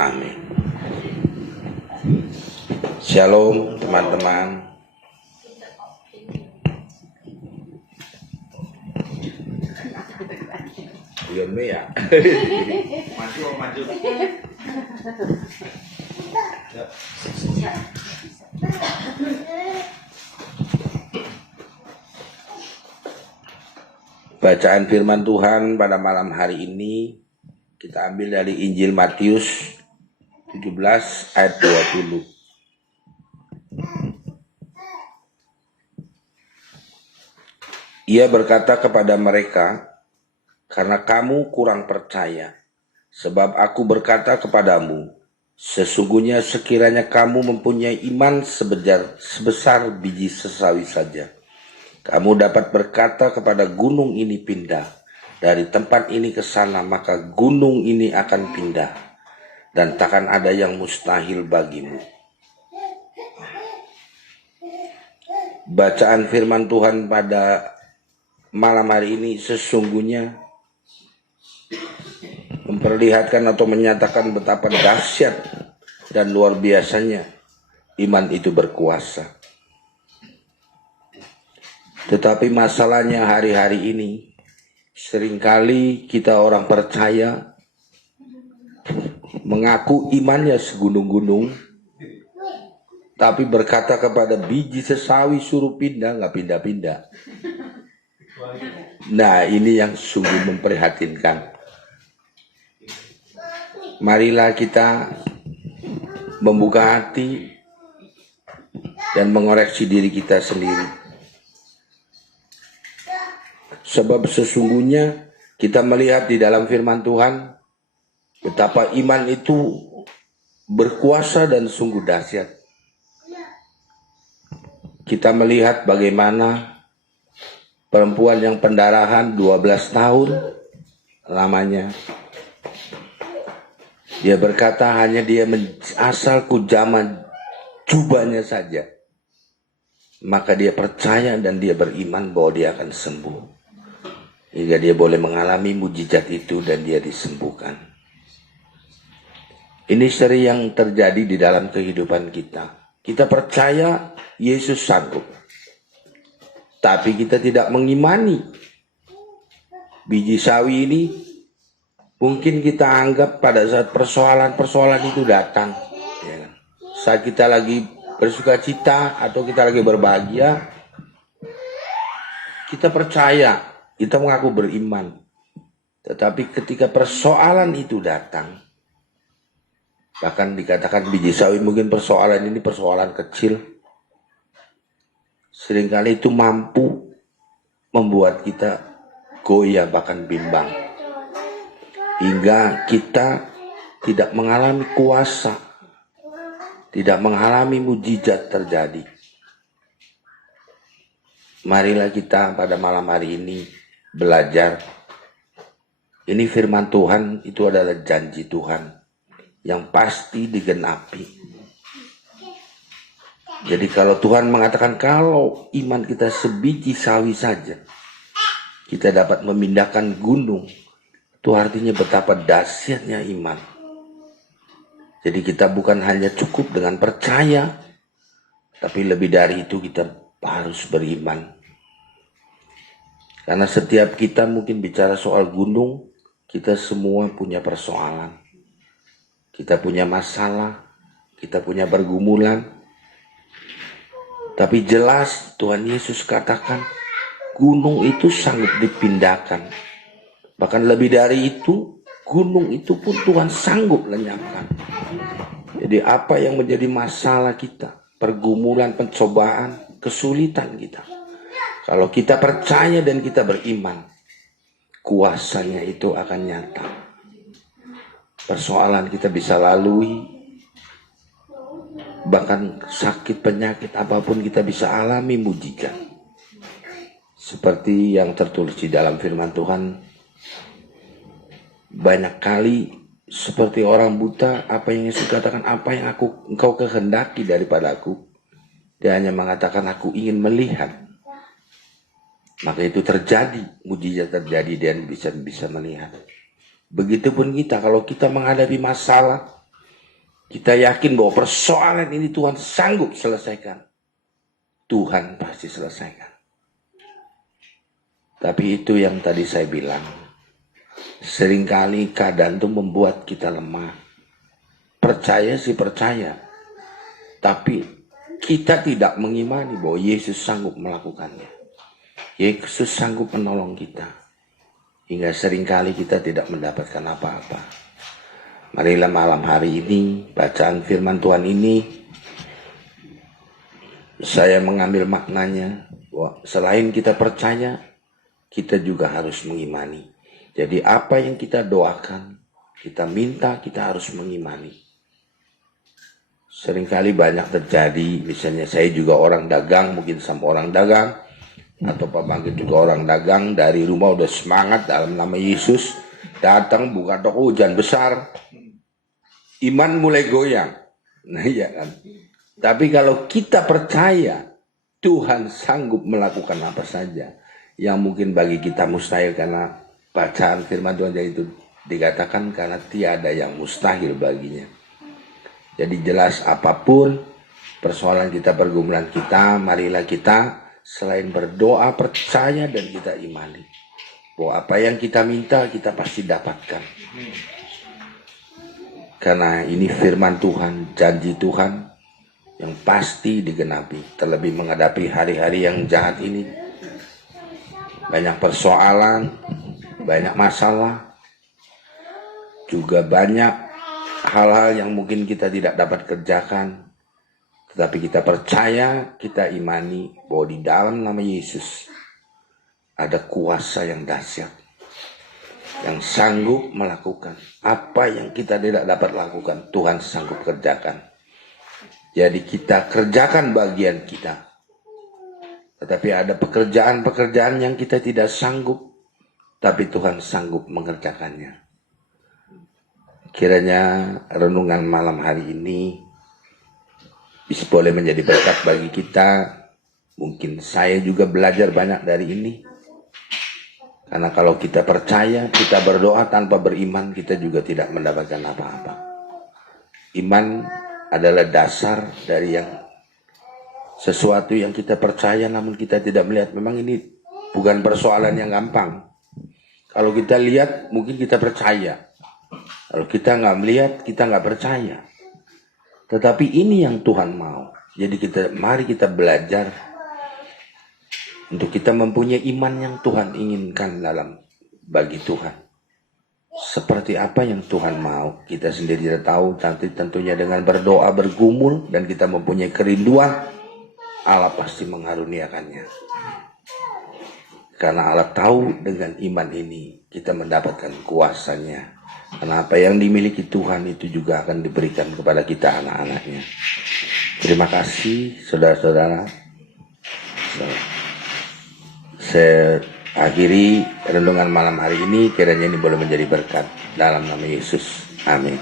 Amin. Shalom teman-teman. Bulan Mei ya. Maju. Bacaan firman Tuhan pada malam hari ini kita ambil dari Injil Matius 17 ayat 20. Ia berkata kepada mereka, "Karena kamu kurang percaya, sebab aku berkata kepadamu, sesungguhnya sekiranya kamu mempunyai iman sebesar biji sesawi saja, kamu dapat berkata kepada gunung ini pindah dari tempat ini ke sana, maka gunung ini akan pindah, dan takkan ada yang mustahil bagimu." Bacaan firman Tuhan pada malam hari ini sesungguhnya memperlihatkan atau menyatakan betapa dahsyat dan luar biasanya iman itu berkuasa. Tetapi masalahnya hari-hari ini seringkali kita orang percaya mengaku imannya segunung-gunung, tapi berkata kepada biji sesawi suruh pindah, nggak pindah-pindah. Nah, ini yang sungguh memprihatinkan. Marilah kita membuka hati dan mengoreksi diri kita sendiri. Sebab sesungguhnya kita melihat di dalam firman Tuhan betapa iman itu berkuasa dan sungguh dahsyat. Kita melihat bagaimana perempuan yang pendarahan 12 tahun lamanya, dia berkata hanya dia asal kujaman jubahnya saja, maka dia percaya dan dia beriman bahwa dia akan sembuh, hingga dia boleh mengalami mujizat itu dan dia disembuhkan. Ini sering yang terjadi di dalam kehidupan kita. Kita percaya Yesus sanggup, tapi kita tidak mengimani. Biji sawi ini mungkin kita anggap pada saat persoalan-persoalan itu datang, ya kan? Saat kita lagi bersuka cita atau kita lagi berbahagia, kita percaya, kita mengaku beriman. Tetapi ketika persoalan itu datang, bahkan dikatakan biji sawi, mungkin persoalan ini persoalan kecil, seringkali itu mampu membuat kita goyah bahkan bimbang, hingga kita tidak mengalami kuasa, tidak mengalami mujizat terjadi. Marilah kita pada malam hari ini belajar. Ini firman Tuhan, itu adalah janji Tuhan yang pasti digenapi. Jadi kalau Tuhan mengatakan kalau iman kita sebiji sawi saja, kita dapat memindahkan gunung, itu artinya betapa dahsyatnya iman. Jadi kita bukan hanya cukup dengan percaya, tapi lebih dari itu kita harus beriman. Karena setiap kita mungkin bicara soal gunung, kita semua punya persoalan. Kita punya masalah, kita punya pergumulan. Tapi jelas Tuhan Yesus katakan gunung itu sanggup dipindahkan. Bahkan lebih dari itu, gunung itu pun Tuhan sanggup lenyapkan. Jadi apa yang menjadi masalah kita, pergumulan, pencobaan, kesulitan kita, kalau kita percaya dan kita beriman, kuasanya itu akan nyata. Persoalan kita bisa lalui, bahkan sakit penyakit apapun kita bisa alami mujizat. Seperti yang tertulis di dalam firman Tuhan, banyak kali seperti orang buta, apa yang Yesus katakan, apa yang engkau kehendaki daripada aku, dia hanya mengatakan aku ingin melihat. Maka itu terjadi, mujizat terjadi dan bisa melihat. Begitupun kita, kalau kita menghadapi masalah, Kita yakin bahwa persoalan ini Tuhan sanggup selesaikan. Tuhan pasti selesaikan. Tapi itu yang tadi saya bilang. Seringkali keadaan itu membuat kita lemah. Percaya sih percaya. Tapi kita tidak mengimani bahwa Yesus sanggup melakukannya. Yesus sanggup menolong kita. Hingga seringkali kita tidak mendapatkan apa-apa. Marilah malam hari ini, bacaan firman Tuhan ini, saya mengambil maknanya, bahwa selain kita percaya, kita juga harus mengimani. Jadi apa yang kita doakan, kita minta, kita harus mengimani. Seringkali banyak terjadi, misalnya saya juga orang dagang, mungkin sama orang dagang, atau Pak Bangkit juga orang dagang, dari rumah udah semangat dalam nama Yesus, datang buka toko hujan besar, iman mulai goyang. Nah iya kan. Tapi kalau kita percaya Tuhan sanggup melakukan apa saja yang mungkin bagi kita mustahil, karena bacaan firman Tuhan itu dikatakan karena tiada yang mustahil baginya. Jadi jelas apapun persoalan kita, pergumulan kita, marilah kita selain berdoa percaya dan kita imani bahwa apa yang kita minta kita pasti dapatkan. Karena ini firman Tuhan, janji Tuhan yang pasti digenapi. Terlebih menghadapi hari-hari yang jahat ini. Banyak persoalan, banyak masalah. Juga banyak hal-hal yang mungkin kita tidak dapat kerjakan. Tetapi kita percaya, kita imani bahwa di dalam nama Yesus ada kuasa yang dahsyat. Yang sanggup melakukan apa yang kita tidak dapat lakukan, Tuhan sanggup kerjakan. Jadi kita kerjakan bagian kita. Tetapi ada pekerjaan-pekerjaan yang kita tidak sanggup, tapi Tuhan sanggup mengerjakannya. Kiranya renungan malam hari ini bisa boleh menjadi berkat bagi kita. Mungkin saya juga belajar banyak dari ini. Karena kalau kita percaya, kita berdoa tanpa beriman, kita juga tidak mendapatkan apa-apa. Iman adalah dasar dari yang sesuatu yang kita percaya namun kita tidak melihat. Memang ini bukan persoalan yang gampang. Kalau kita lihat, mungkin kita percaya. Kalau kita nggak melihat, kita nggak percaya. Tetapi ini yang Tuhan mau. Jadi mari kita belajar untuk kita mempunyai iman yang Tuhan inginkan bagi Tuhan. Seperti apa yang Tuhan mau, kita sendiri tidak tahu. Tentunya dengan berdoa, bergumul, dan kita mempunyai kerinduan, Allah pasti mengaruniakannya. Karena Allah tahu dengan iman ini kita mendapatkan kuasanya. Karena apa yang dimiliki Tuhan itu juga akan diberikan kepada kita anak-anaknya. Terima kasih saudara-saudara. Saya akhiri renungan malam hari ini, kiranya ini boleh menjadi berkat dalam nama Yesus. Amin.